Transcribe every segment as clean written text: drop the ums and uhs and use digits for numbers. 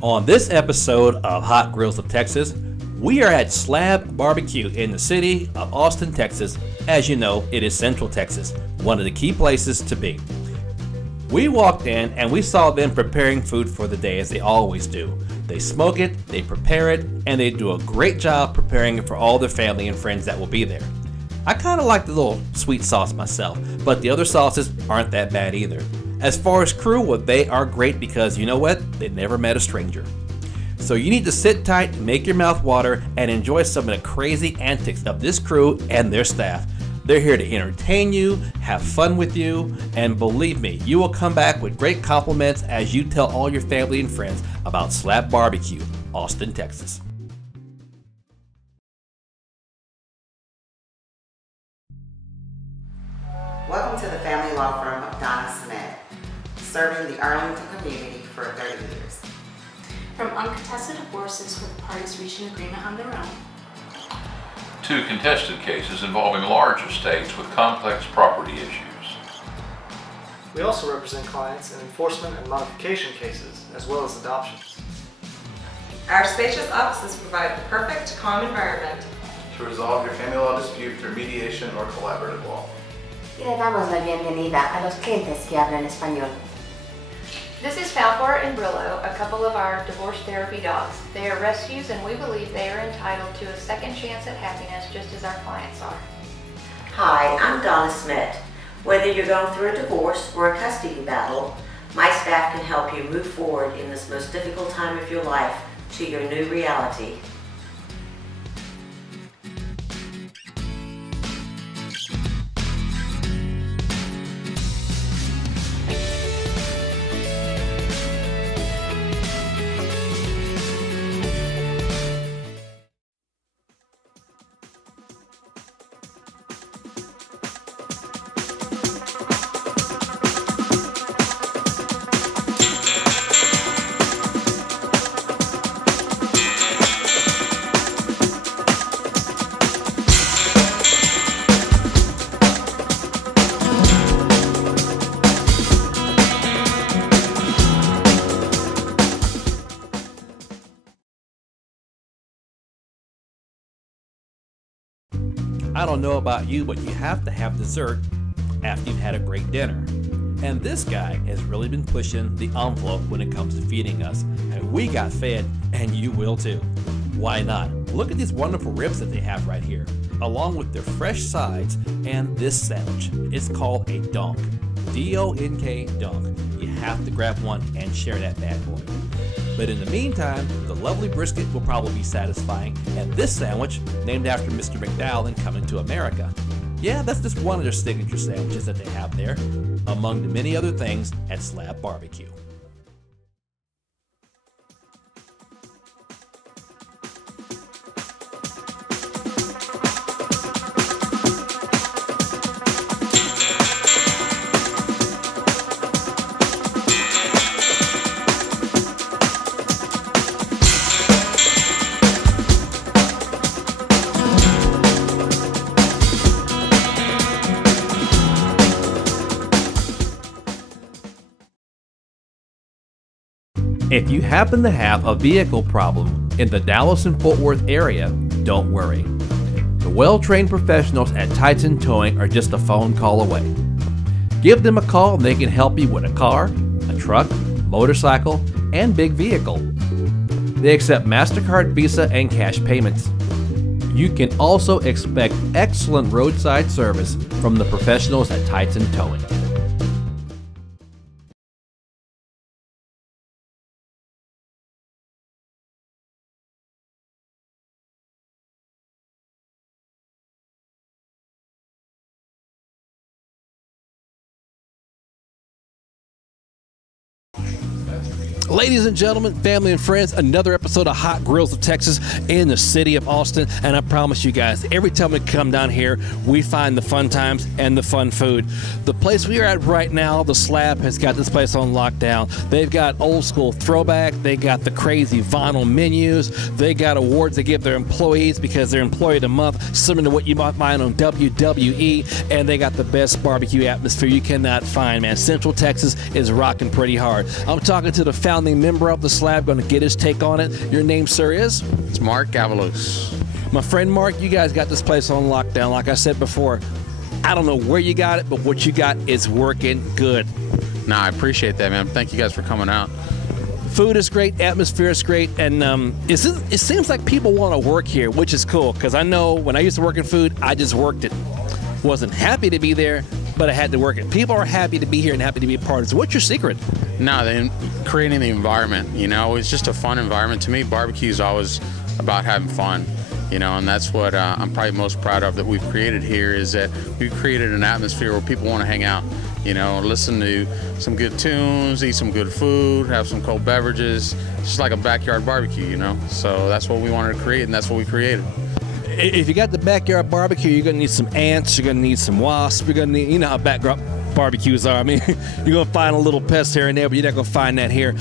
On this episode of Hot Grills of Texas, we are at SLAB BBQ in the city of Austin, Texas. As you know, it is Central Texas, one of the key places to be. We walked in and we saw them preparing food for the day as they always do. They smoke it, they prepare it, and they do a great job preparing it for all their family and friends that will be there. I kind of like the little sweet sauce myself, but the other sauces aren't that bad either. As far as crew, well, they are great because you know what? They never met a stranger. So you need to sit tight, make your mouth water, and enjoy some of the crazy antics of this crew and their staff. They're here to entertain you, have fun with you, and believe me, you will come back with great compliments as you tell all your family and friends about SLAB BBQ, Austin, Texas. Welcome to the family law firm of Donna Smith, serving the Arlington community for 30 years. From uncontested divorces where the parties reach an agreement on their own, to contested cases involving large estates with complex property issues. We also represent clients in enforcement and modification cases, as well as adoptions. Our spacious offices provide the perfect, calm environment to resolve your family law dispute through mediation or collaborative law. Y le damos la bienvenida a los clientes que hablan español. This is Falcor and Brillo, a couple of our divorce therapy dogs. They are rescues and we believe they are entitled to a second chance at happiness just as our clients are. Hi, I'm Donna Smith. Whether you're going through a divorce or a custody battle, my staff can help you move forward in this most difficult time of your life to your new reality. I don't know about you, but you have to have dessert after you've had a great dinner. And this guy has really been pushing the envelope when it comes to feeding us. And we got fed, and you will too. Why not? Look at these wonderful ribs that they have right here, along with their fresh sides and this sandwich. It's called a donk. D-O-N-K, donk. You have to grab one and share that bad boy. But in the meantime, the lovely brisket will probably be satisfying, and this sandwich, named after Mr. McDowell in Coming to America. Yeah, that's just one of their signature sandwiches that they have there, among the many other things at SLAB BBQ. If you happen to have a vehicle problem in the Dallas and Fort Worth area, don't worry. The well-trained professionals at Titan Towing are just a phone call away. Give them a call and they can help you with a car, a truck, motorcycle, and big vehicle. They accept MasterCard, Visa, and cash payments. You can also expect excellent roadside service from the professionals at Titan Towing. Ladies and gentlemen, family and friends, another episode of Hot Grills of Texas in the city of Austin. And I promise you guys, every time we come down here, we find the fun times and the fun food. The place we are at right now, the SLAB, has got this place on lockdown. They've got old school throwback. They got the crazy vinyl menus. They got awards they give their employees because they're Employee of the Month, similar to what you might find on WWE. And they got the best barbecue atmosphere you cannot find, man. Central Texas is rocking pretty hard. I'm talking to the founder founding member of the SLAB, going to get his take on it. Your name, sir, is? It's Mark Gavalos. My friend Mark, you guys got this place on lockdown. Like I said before, I don't know where you got it, but what you got is working good. Nah, I appreciate that, man. Thank you guys for coming out. Food is great, atmosphere is great, and it seems like people want to work here, which is cool, because I know when I used to work in food, I just worked it. Wasn't happy to be there, but I had to work it. People are happy to be here and happy to be a part of it. So what's your secret? No, creating the environment, you know, it's just a fun environment. To me, barbecue is always about having fun, you know, and that's what I'm probably most proud of that we've created here, is that we've created an atmosphere where people want to hang out, you know, listen to some good tunes, eat some good food, have some cold beverages, just like a backyard barbecue, you know. So that's what we wanted to create, and that's what we created. If you got the backyard barbecue, you're gonna need some ants, you're gonna need some wasps, you're gonna need, you know how backyard barbecues are. I mean, you're gonna find a little pest here and there, but you're not gonna find that here.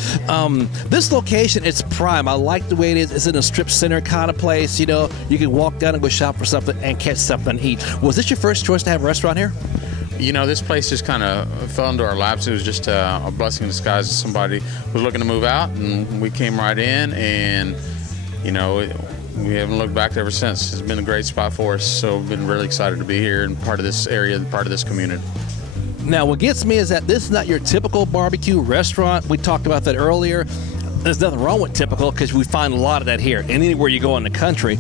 This location, it's prime. I like the way it is. It's in a strip center kind of place. You know, you can walk down and go shop for something and catch something to eat. Was this your first choice to have a restaurant here? You know, this place just kind of fell into our laps. It was just a blessing in disguise. Somebody was looking to move out, and we came right in, and, you know, we haven't looked back ever since. It's been a great spot for us, so we've been really excited to be here and part of this area and part of this community. Now, what gets me is that this is not your typical barbecue restaurant. We talked about that earlier. There's nothing wrong with typical, because we find a lot of that here and anywhere you go in the country.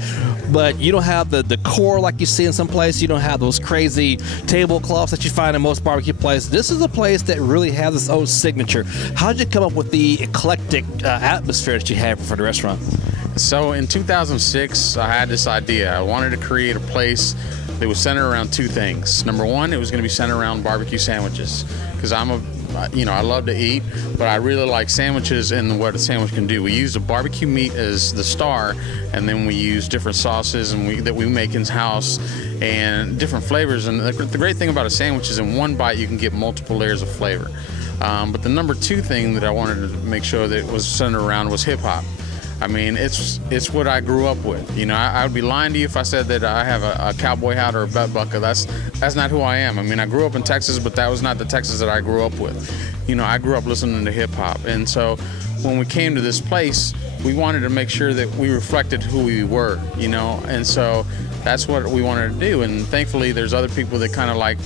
But you don't have the decor like you see in some places. You don't have those crazy tablecloths that you find in most barbecue places. This is a place that really has its own signature. How did you come up with the eclectic atmosphere that you have for the restaurant? So in 2006, I had this idea. I wanted to create a place that was centered around two things. Number one, it was going to be centered around barbecue sandwiches, because I love to eat, but I really like sandwiches and what a sandwich can do. We use the barbecue meat as the star, and then we use different sauces that we make in-house and different flavors. And the great thing about a sandwich is in one bite you can get multiple layers of flavor. But the number two thing that I wanted to make sure that it was centered around was hip-hop. I mean, it's what I grew up with. You know, I would be lying to you if I said that I have a cowboy hat or a belt buckle. That's not who I am. I mean, I grew up in Texas, but that was not the Texas that I grew up with. You know, I grew up listening to hip hop, and so when we came to this place, we wanted to make sure that we reflected who we were. You know, and so that's what we wanted to do. And thankfully, there's other people that kind of like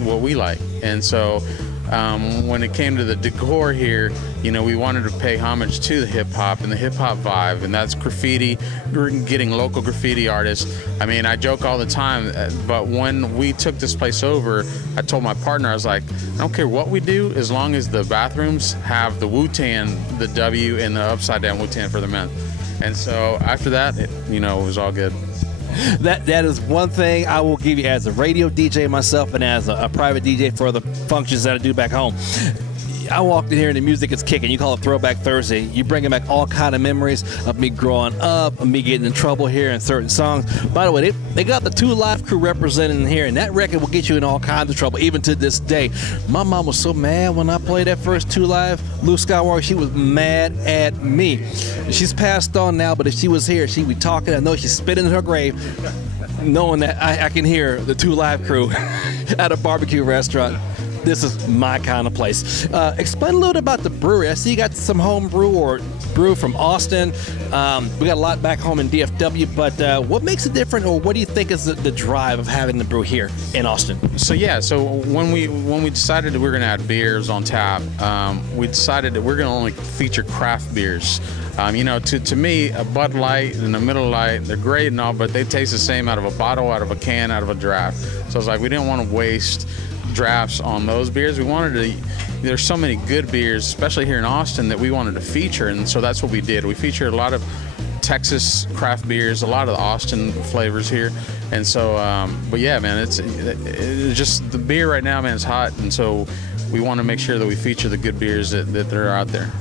what we like, and so. When it came to the decor here, you know, we wanted to pay homage to the hip-hop and the hip-hop vibe, and that's graffiti, getting local graffiti artists. I mean, I joke all the time, but when we took this place over, I told my partner, I was like, I don't care what we do, as long as the bathrooms have the Wu-Tan, the W, and the upside-down Wu-Tan for the men. And so after that, it was all good. That is one thing I will give you as a radio DJ myself and as a private DJ for the functions that I do back home. I walked in here and the music is kicking. You call it Throwback Thursday. You bringing back all kind of memories of me growing up, of me getting in trouble here in certain songs. By the way, they got the 2 Live crew representing here, and that record will get you in all kinds of trouble, even to this day. My mom was so mad when I played that first 2 Live, Luke Skywalker. She was mad at me. She's passed on now, but if she was here, she'd be talking. I know she's spitting in her grave, knowing that I can hear the 2 Live crew at a barbecue restaurant. This is my kind of place. Explain a little bit about the brewery. I see you got some home brew or brew from Austin. We got a lot back home in DFW, but what makes it different, or what do you think is the drive of having the brew here in Austin? So when we decided that we were going to add beers on tap, we decided that we're going to only feature craft beers. To me, a Bud Light and a Miller Lite, they're great and all, but they taste the same out of a bottle, out of a can, out of a draft. So I was like, we didn't want to waste drafts on those beers. We wanted to, there's so many good beers, especially here in Austin, that we wanted to feature, and so that's what we did. We featured a lot of Texas craft beers, a lot of the Austin flavors here, and so but yeah, man, it's just the beer right now, man, is hot, and so we want to make sure that we feature the good beers that are out there.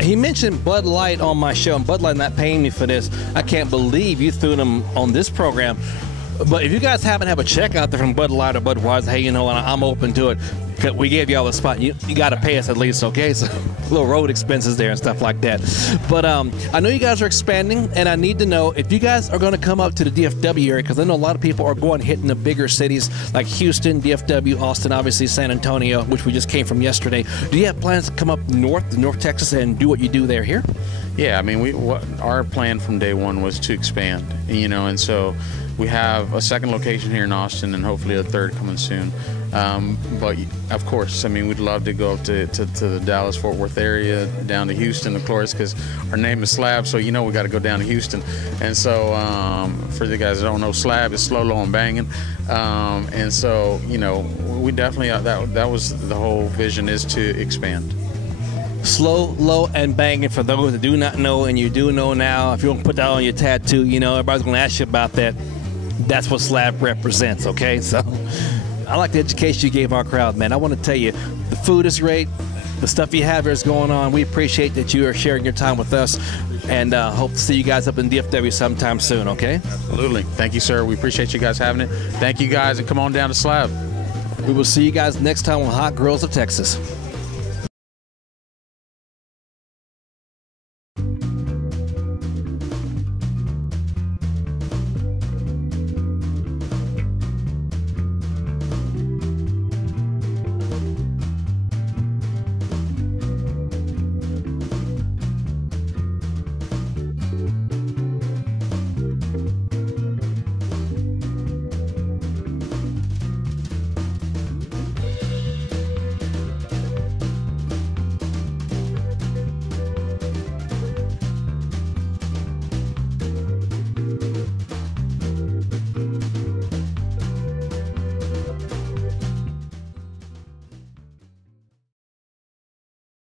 He mentioned Bud Light on my show, and Bud Light not paying me for this. I can't believe you threw them on this program. But if you guys happen to have a check out there from Bud Light or Budweiser, hey, you know, I'm open to it. We gave y'all a spot. You got to pay us at least, okay? So little road expenses there and stuff like that. But I know you guys are expanding, and I need to know if you guys are going to come up to the DFW area, because I know a lot of people are going hitting the bigger cities like Houston, DFW, Austin, obviously San Antonio, which we just came from yesterday. Do you have plans to come up north to North Texas and do what you do there here? Yeah, I mean, our plan from day one was to expand, you know, and so we have a second location here in Austin and hopefully a third coming soon. But of course, I mean, we'd love to go up to the Dallas-Fort Worth area, down to Houston, of course, because our name is SLAB, so you know we got to go down to Houston. And so for the guys that don't know, SLAB is slow, low, and banging. And so, you know, we definitely, that was the whole vision, is to expand. Slow, low, and banging. For those that do not know, and you do know now, if you want to put that on your tattoo, you know, everybody's going to ask you about that. That's what SLAB represents, okay? So I like the education you gave our crowd, man. I want to tell you, the food is great. The stuff you have here is going on. We appreciate that you are sharing your time with us, and hope to see you guys up in DFW sometime soon, okay? Absolutely. Thank you, sir. We appreciate you guys having it. Thank you, guys, and come on down to SLAB. We will see you guys next time on Hot Girls of Texas.